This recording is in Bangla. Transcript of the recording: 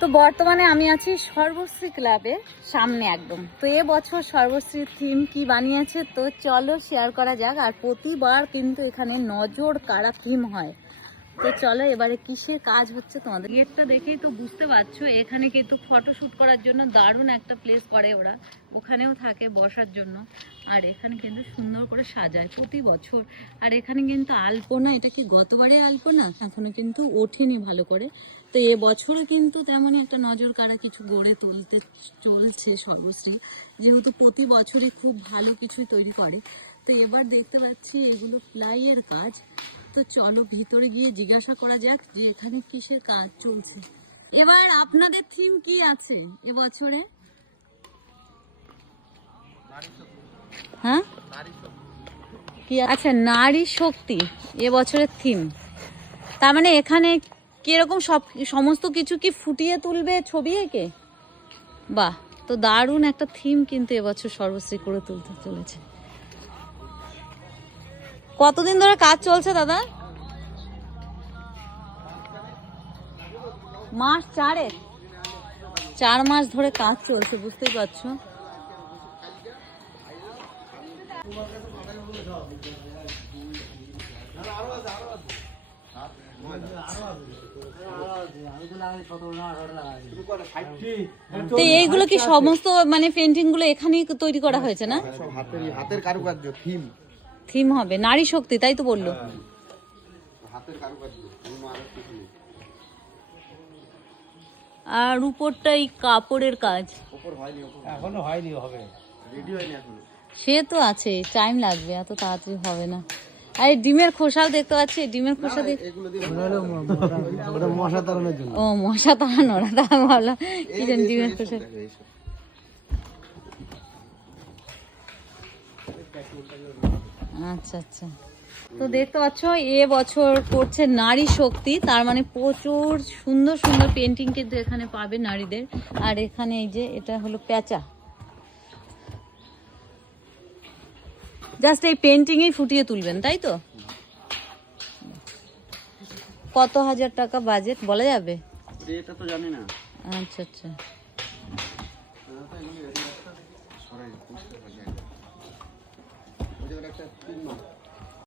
তো বর্তমানে আমি আছি সর্বশ্রী ক্লাবে সামনে একদম। তো এবছর সর্বশ্রীর থিম কি বানিয়েছে তো চলো শেয়ার করা যাক। আর প্রতিবার কিন্তু এখানে নজর কাড়া থিম হয়। তো চলো এবারে কিসের কাজ হচ্ছে তোমাদের গেটটা দেখেই তো বুঝতে পারছো। এখানে কিন্তু ফটোশুট করার জন্য দারুণ একটা প্লেস করে ওরা, ওখানেও থাকে বসার জন্য। আর এখানে কিন্তু সুন্দর করে সাজায় প্রতি বছর। আর এখানে কিন্তু আলপনা, এটা কি গতবারে আলপনা এখনো কিন্তু ওঠেনি ভালো করে। তো এবছরও কিন্তু তেমনই একটা নজর কাড়া কিছু গড়ে তুলতে চলছে সর্বশ্রী, যেহেতু প্রতি বছরই খুব ভালো কিছুই তৈরি করে। তো এবার দেখতে পাচ্ছি এগুলো প্লাইয়ের কাজ। তো চলো ভিতরে গিয়ে জিজ্ঞাসা করা যাক যে এখানে কিসের কাজ চলছে। এবার আপনাদের থিম কি আছে এবছরে? হ্যাঁ কি আচ্ছা, নারী শক্তি এবছরের থিম। তার মানে এখানে কিরকম সমস্ত কিছু কি ফুটিয়ে তুলবে ছবি এঁকে? বাহ, তো দারুণ একটা থিম কিন্তু এবছর সর্বশ্রী করে তুলতে চলেছে। কতদিন ধরে কাজ চলছে দাদা? মাস 4 মাস ধরে কাজ চলছে, বুঝতেই পারছো। তো এইগুলো কি সমস্ত মানে পেন্টিং গুলো এখানেই তৈরি করা হয়েছে না? হাতের কারুকার্য থিম থিম হবে নারী শক্তি, তাই তো বললো। হাতের কারুকার্য। আর উপরটা এই কাপড়ের কাজ এখনো হয়নি, হবে, রেডি হয়নি এখনো। সে তো আছে, টাইম লাগবে, এত তাড়াতাড়ি হবে না। আর ডিমের খোসাও দেখতে পাচ্ছি, ডিমের খোসা মশা তাড়ানোর জন্য। ও মশা তাড়ানো, ওরা তা ভাবলাম কি জানি ডিমের খোসা। আচ্ছা আচ্ছা, তো দেখতে পাচ্ছ এবছর করছে নারী শক্তি, তার মানে প্রচুর সুন্দর সুন্দর পেন্টিং কিন্তু এখানে পাবে নারীদের। আর এখানে এই যে এটা হলো প্যাঁচা, জাস্ট এই পেন্টিংই ফুটিয়ে তুলবেন, তাই তো? কত হাজার টাকা বাজেট বলা যাবে? এটা তো জানি না। আচ্ছা আচ্ছা, একটা